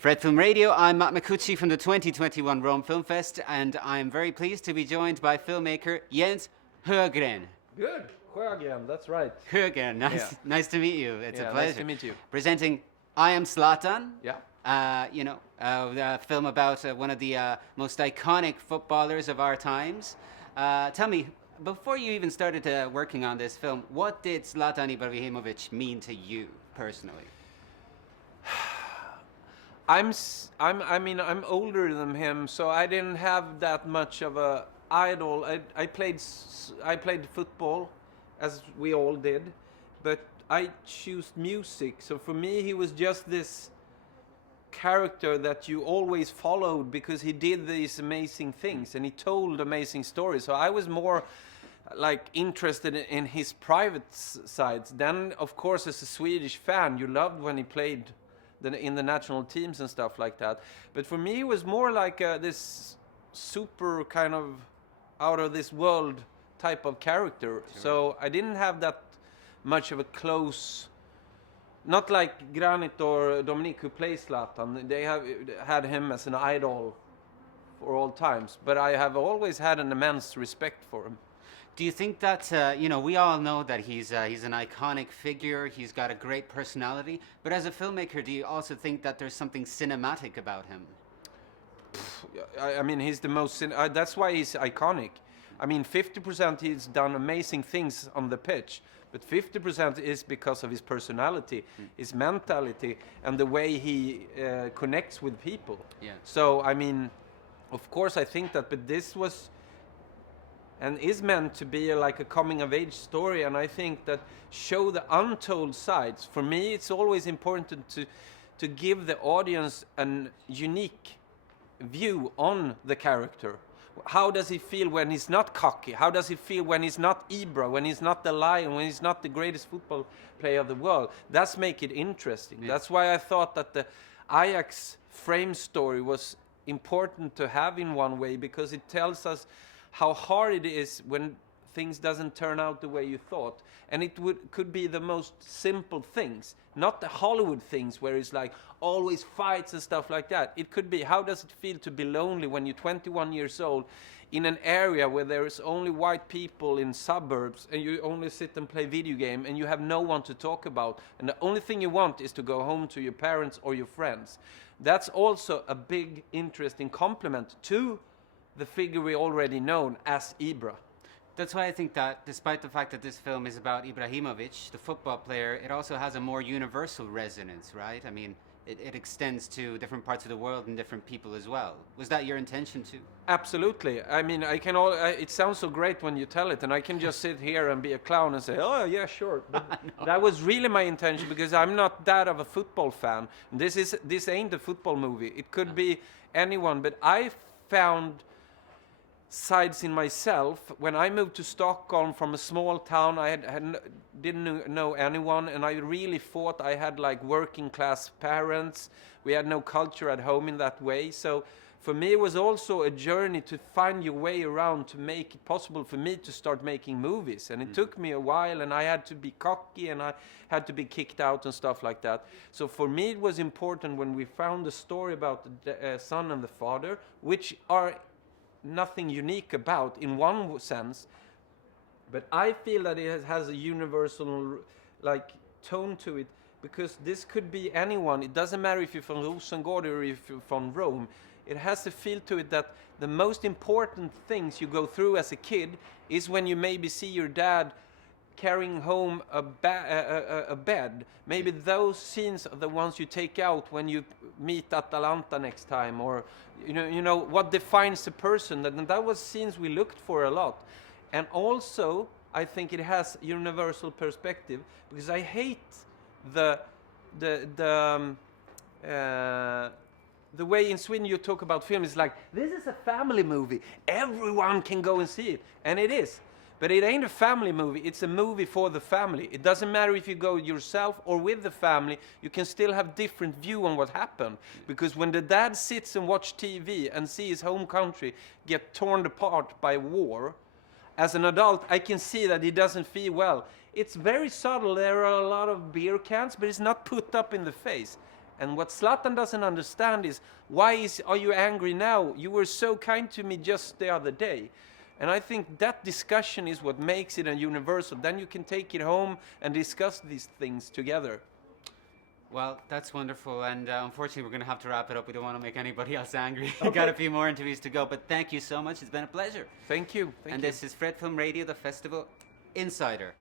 Fred Film Radio, I'm Matt Micucci from the 2021 Rome Film Fest, and I'm very pleased to be joined by filmmaker Jens Sjögren. Good, Sjögren, that's right. Sjögren, nice to meet you. It's a pleasure. Nice to meet you. Presenting I Am ZLATAN. Yeah. A film about one of the most iconic footballers of our times. Tell me, before you even started working on this film, what did Zlatan Ibrahimovic mean to you personally? I'm older than him, so I didn't have that much of a idol. I played football, as we all did, but I chose music. So for me, he was just this character that you always followed because he did these amazing things and he told amazing stories. So I was more like interested in his private sides. Then, of course, as a Swedish fan, you loved when he played in the national teams and stuff like that. But for me, it was more like this super kind of out of this world type of character. Sure. So I didn't have that much of a close, not like Granit or Dominic who plays Zlatan. They have had him as an idol for all times. But I have always had an immense respect for him. Do you think that, we all know that he's an iconic figure, he's got a great personality, but as a filmmaker, do you also think that there's something cinematic about him? I mean, he's the most, that's why he's iconic. I mean, 50% he's done amazing things on the pitch, but 50% is because of his personality, his mentality, and the way he connects with people. Yeah. So, I mean, of course I think that, but this was and is meant to be like a coming-of-age story, and I think that show the untold sides. For me, it's always important to give the audience a unique view on the character. How does he feel when he's not cocky? How does he feel when he's not Ibra, when he's not the lion, when he's not the greatest football player of the world? That's make it interesting. Yeah. That's why I thought that the Ajax frame story was important to have in one way, because it tells us how hard it is when things doesn't turn out the way you thought. And it could be the most simple things, not the Hollywood things where it's like always fights and stuff like that. It could be, how does it feel to be lonely when you're 21 years old in an area where there is only white people in suburbs and you only sit and play video game and you have no one to talk about, and the only thing you want is to go home to your parents or your friends. That's also a big interesting compliment to the figure we already know as Ibra. That's why I think that despite the fact that this film is about Ibrahimovic, the football player, it also has a more universal resonance, right? I mean, it extends to different parts of the world and different people as well. Was that your intention too? Absolutely. I mean, it sounds so great when you tell it, and I can just sit here and be a clown and say, oh yeah, sure. But that was really my intention, because I'm not that of a football fan. This ain't a football movie. It could be anyone, but I found sides in myself. When I moved to Stockholm from a small town, I didn't know anyone, and I really thought I had like working class parents. We had no culture at home in that way. So for me, it was also a journey to find your way around to make it possible for me to start making movies. And it took me a while, and I had to be cocky, and I had to be kicked out and stuff like that. So for me, it was important when we found the story about the son and the father, which are nothing unique about in one sense, but I feel that it has a universal like tone to it, because this could be anyone. It doesn't matter if you're from Rosengård or if you're from Rome. It has a feel to it that the most important things you go through as a kid is when you maybe see your dad carrying home a bed. Maybe those scenes are the ones you take out when you meet Atalanta next time, or you know what defines a person. That was scenes we looked for a lot. And also I think it has universal perspective, because I hate the way in Sweden you talk about film is like, this is a family movie, everyone can go and see it, and it is. But it ain't a family movie, it's a movie for the family. It doesn't matter if you go yourself or with the family, you can still have different view on what happened. Because when the dad sits and watch TV and see his home country get torn apart by war, as an adult, I can see that he doesn't feel well. It's very subtle, there are a lot of beer cans, but it's not put up in the face. And what Zlatan doesn't understand is, are you angry now? You were so kind to me just the other day. And I think that discussion is what makes it a universal. Then you can take it home and discuss these things together. Well, that's wonderful, and unfortunately we're going to have to wrap it up. We don't want to make anybody else angry. We've got a few more interviews to go, but thank you so much. It's been a pleasure. Thank you. This is Fred Film Radio, the Festival Insider.